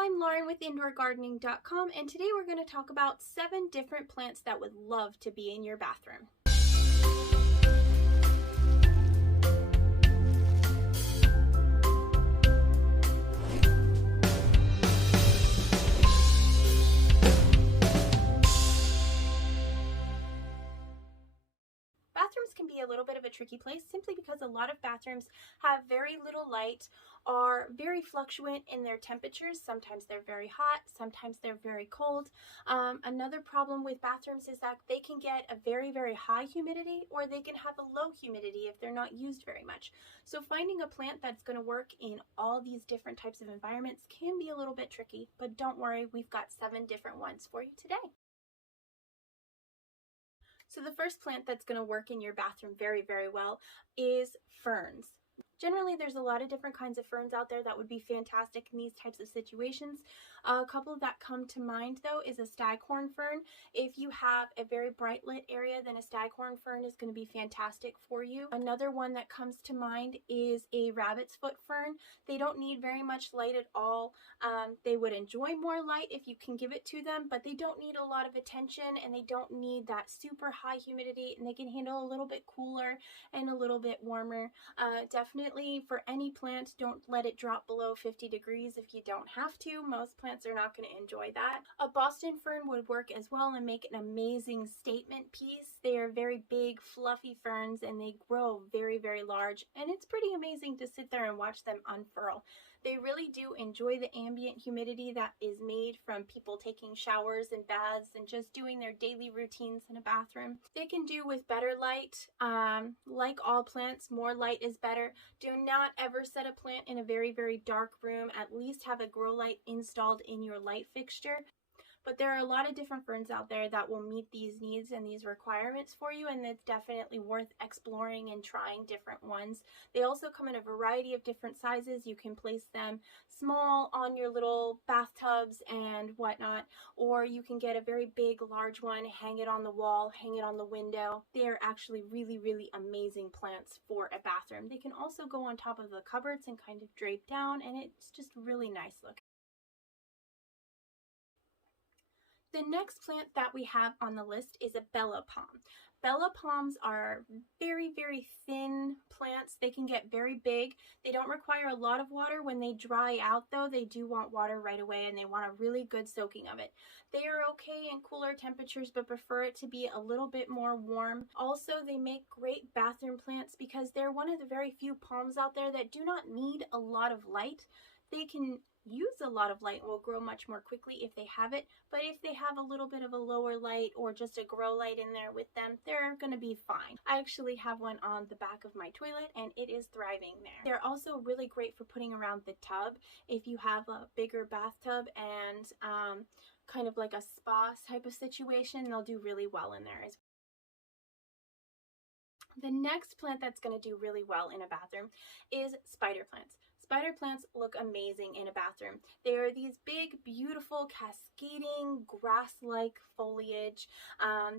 I'm Lauren with IndoorGardening.com, and today we're going to talk about 7 different plants that would love to be in your bathroom. Bathrooms can be a little bit of a tricky place simply because a lot of bathrooms have very little light, are very fluctuant in their temperatures. Sometimes they're very hot, sometimes they're very cold. Another problem with bathrooms is that they can get a very high humidity, or they can have a low humidity if they're not used very much. So finding a plant that's going to work in all these different types of environments can be a little bit tricky, but don't worry, we've got 7 different ones for you today. So the first plant that's going to work in your bathroom very well is ferns. Generally, there's a lot of different kinds of ferns out there that would be fantastic in these types of situations. A couple that come to mind, though, is a staghorn fern. If you have a very bright lit area, then a staghorn fern is going to be fantastic for you. Another one that comes to mind is a rabbit's foot fern. They don't need very much light at all. They would enjoy more light if you can give it to them, but they don't need a lot of attention, and they don't need that super high humidity, and they can handle a little bit cooler and a little bit warmer. Definitely for any plant, don't let it drop below 50 degrees if you don't have to. Most plants are not going to enjoy that. A Boston fern would work as well and make an amazing statement piece. They are very big, fluffy ferns, and they grow very large, and it's pretty amazing to sit there and watch them unfurl. They really do enjoy the ambient humidity that is made from people taking showers and baths and just doing their daily routines in a bathroom. They can do with better light. Like all plants, more light is better. Do not ever set a plant in a very dark room. At least have a grow light installed in your light fixture. But there are a lot of different ferns out there that will meet these needs and these requirements for you, and it's definitely worth exploring and trying different ones. They also come in a variety of different sizes. You can place them small on your little bathtubs and whatnot, or you can get a very big, large one, hang it on the wall, hang it on the window. They are actually really amazing plants for a bathroom. They can also go on top of the cupboards and kind of drape down, and it's just really nice looking. The next plant that we have on the list is a Bella palm. Bella palms are very thin plants. They can get very big. They don't require a lot of water. When they dry out, though, they do want water right away, and they want a really good soaking of it. They are okay in cooler temperatures, but prefer it to be a little bit more warm. Also, they make great bathroom plants because they're one of the very few palms out there that do not need a lot of light. They can use a lot of light and will grow much more quickly if they have it, but if they have a little bit of a lower light or just a grow light in there with them, they're going to be fine. I actually have one on the back of my toilet, and it is thriving there. They're also really great for putting around the tub. If you have a bigger bathtub and kind of like a spa type of situation, they'll do really well in there as well. The next plant that's going to do really well in a bathroom is spider plants. Spider plants look amazing in a bathroom. They are these big, beautiful, cascading, grass-like foliage.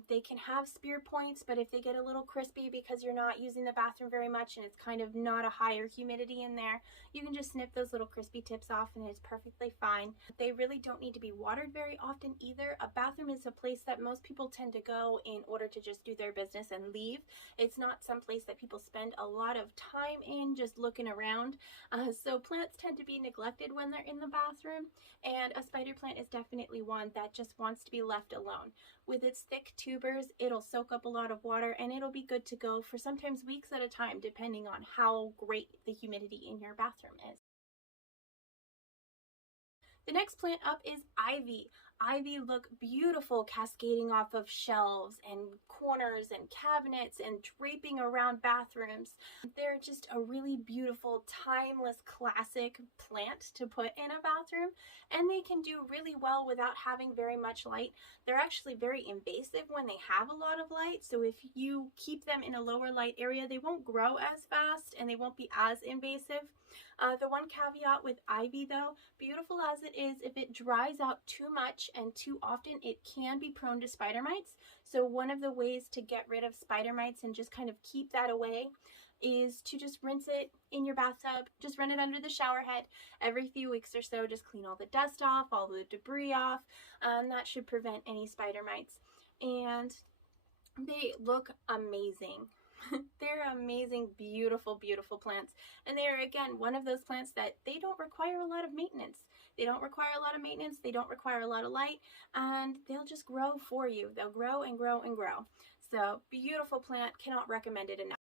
They can have spear points, but if they get a little crispy because you're not using the bathroom very much and it's kind of not a higher humidity in there, you can just snip those little crispy tips off and it's perfectly fine. They really don't need to be watered very often either. A bathroom is a place that most people tend to go in order to just do their business and leave. It's not some place that people spend a lot of time in just looking around. So plants tend to be neglected when they're in the bathroom, and a spider plant is definitely one that just wants to be left alone. With its thick tubers, it'll soak up a lot of water, and it'll be good to go for sometimes weeks at a time, depending on how great the humidity in your bathroom is. The next plant up is ivy. Ivy look beautiful cascading off of shelves and corners and cabinets and draping around bathrooms. They're just a really beautiful, timeless, classic plant to put in a bathroom, and they can do really well without having very much light. They're actually very invasive when they have a lot of light, so if you keep them in a lower light area, they won't grow as fast and they won't be as invasive. The one caveat with ivy, though, beautiful as it is, if it dries out too much and too often, it can be prone to spider mites. So one of the ways to get rid of spider mites and just kind of keep that away is to just rinse it in your bathtub. Just run it under the shower head every few weeks or so. Just clean all the dust off, all the debris off. That should prevent any spider mites. And they look amazing. They're amazing, beautiful, beautiful plants. And they are, again, one of those plants that they don't require a lot of maintenance. They don't require a lot of maintenance. They don't require a lot of light. And they'll just grow for you. They'll grow and grow and grow. So, beautiful plant. Cannot recommend it enough.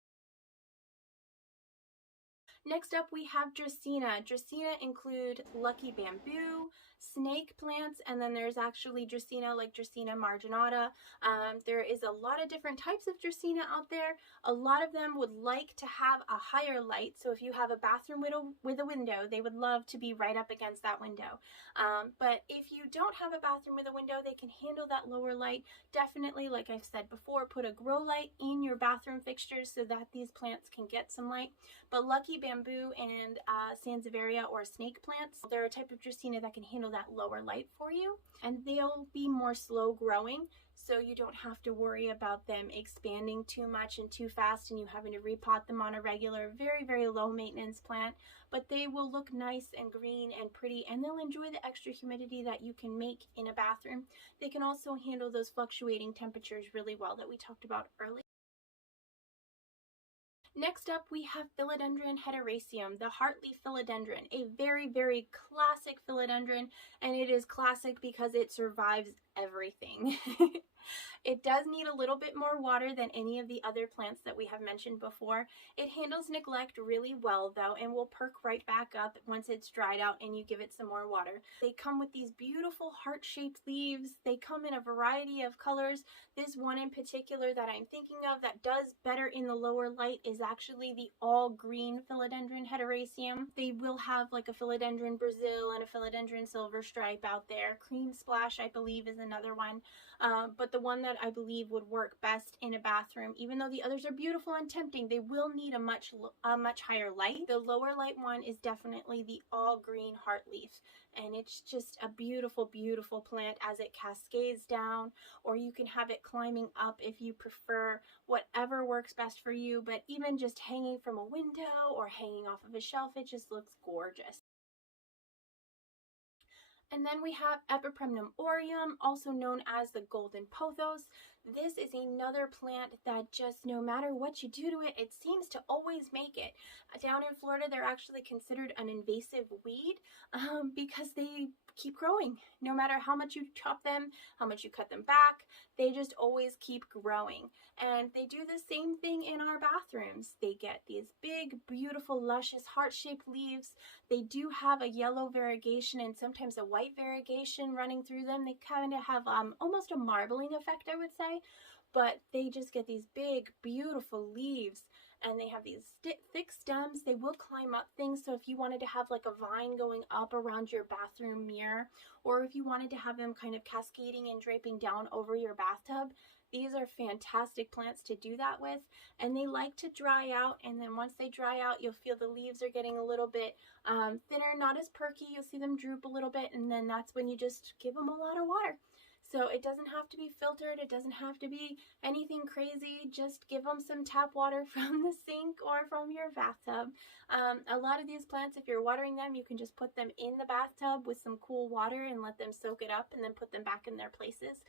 Next up, we have Draceana. Draceana include lucky bamboo, snake plants, and then there's actually Draceana like Dracaena marginata. There is a lot of different types of Draceana out there. A lot of them would like to have a higher light, so if you have a bathroom with a window, they would love to be right up against that window. But if you don't have a bathroom with a window, they can handle that lower light. Definitely, like I've said before, put a grow light in your bathroom fixtures so that these plants can get some light. But lucky bamboo and Sansevieria or snake plants, they're a type of Draceana that can handle that lower light for you, and they'll be more slow growing, so you don't have to worry about them expanding too much and too fast and you having to repot them on a regular. Very, very low maintenance plant, but they will look nice and green and pretty, and they'll enjoy the extra humidity that you can make in a bathroom. They can also handle those fluctuating temperatures really well that we talked about earlier. Next up, we have Philodendron Hederaceum, the heartleaf philodendron, a very, very classic philodendron, and it is classic because it survives everything. It does need a little bit more water than any of the other plants that we have mentioned before. It handles neglect really well though, and will perk right back up once it's dried out and you give it some more water. They come with these beautiful heart-shaped leaves. They come in a variety of colors. This one in particular that I'm thinking of that does better in the lower light is actually the all green Philodendron Hederaceum. They will have like a Philodendron Brazil and a Philodendron Silver Stripe out there. Cream Splash, I believe, is another one. But the one that I believe would work best in a bathroom, even though the others are beautiful and tempting, they will need a much higher light. The lower light one is definitely the all green heartleaf, and it's just a beautiful, beautiful plant as it cascades down, or you can have it climbing up if you prefer, whatever works best for you. But even just hanging from a window or hanging off of a shelf, it just looks gorgeous. And then we have Epipremnum aureum, also known as the golden pothos. This is another plant that just, no matter what you do to it, it seems to always make it. Down in Florida, they're actually considered an invasive weed because they keep growing. No matter how much you chop them, how much you cut them back, they just always keep growing. And they do the same thing in our bathrooms. They get these big, beautiful, luscious, heart-shaped leaves. They do have a yellow variegation and sometimes a white variegation running through them. They kind of have almost a marbling effect, I would say. But they just get these big, beautiful leaves, and they have these thick stems. They will climb up things, so if you wanted to have like a vine going up around your bathroom mirror, or if you wanted to have them kind of cascading and draping down over your bathtub, these are fantastic plants to do that with. And they like to dry out, and then once they dry out, you'll feel the leaves are getting a little bit thinner, not as perky. You'll see them droop a little bit, and then that's when you just give them a lot of water. So it doesn't have to be filtered, it doesn't have to be anything crazy, just give them some tap water from the sink or from your bathtub. A lot of these plants, if you're watering them, you can just put them in the bathtub with some cool water and let them soak it up and then put them back in their places.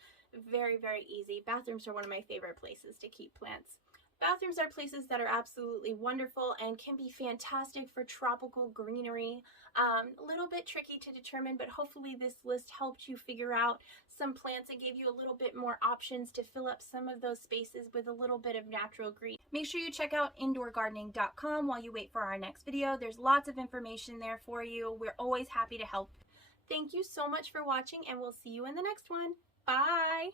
Very, very easy. Bathrooms are one of my favorite places to keep plants. Bathrooms are places that are absolutely wonderful and can be fantastic for tropical greenery. A little bit tricky to determine, but hopefully this list helped you figure out some plants and gave you a little bit more options to fill up some of those spaces with a little bit of natural green. Make sure you check out indoorgardening.com while you wait for our next video. There's lots of information there for you. We're always happy to help. Thank you so much for watching, and we'll see you in the next one. Bye!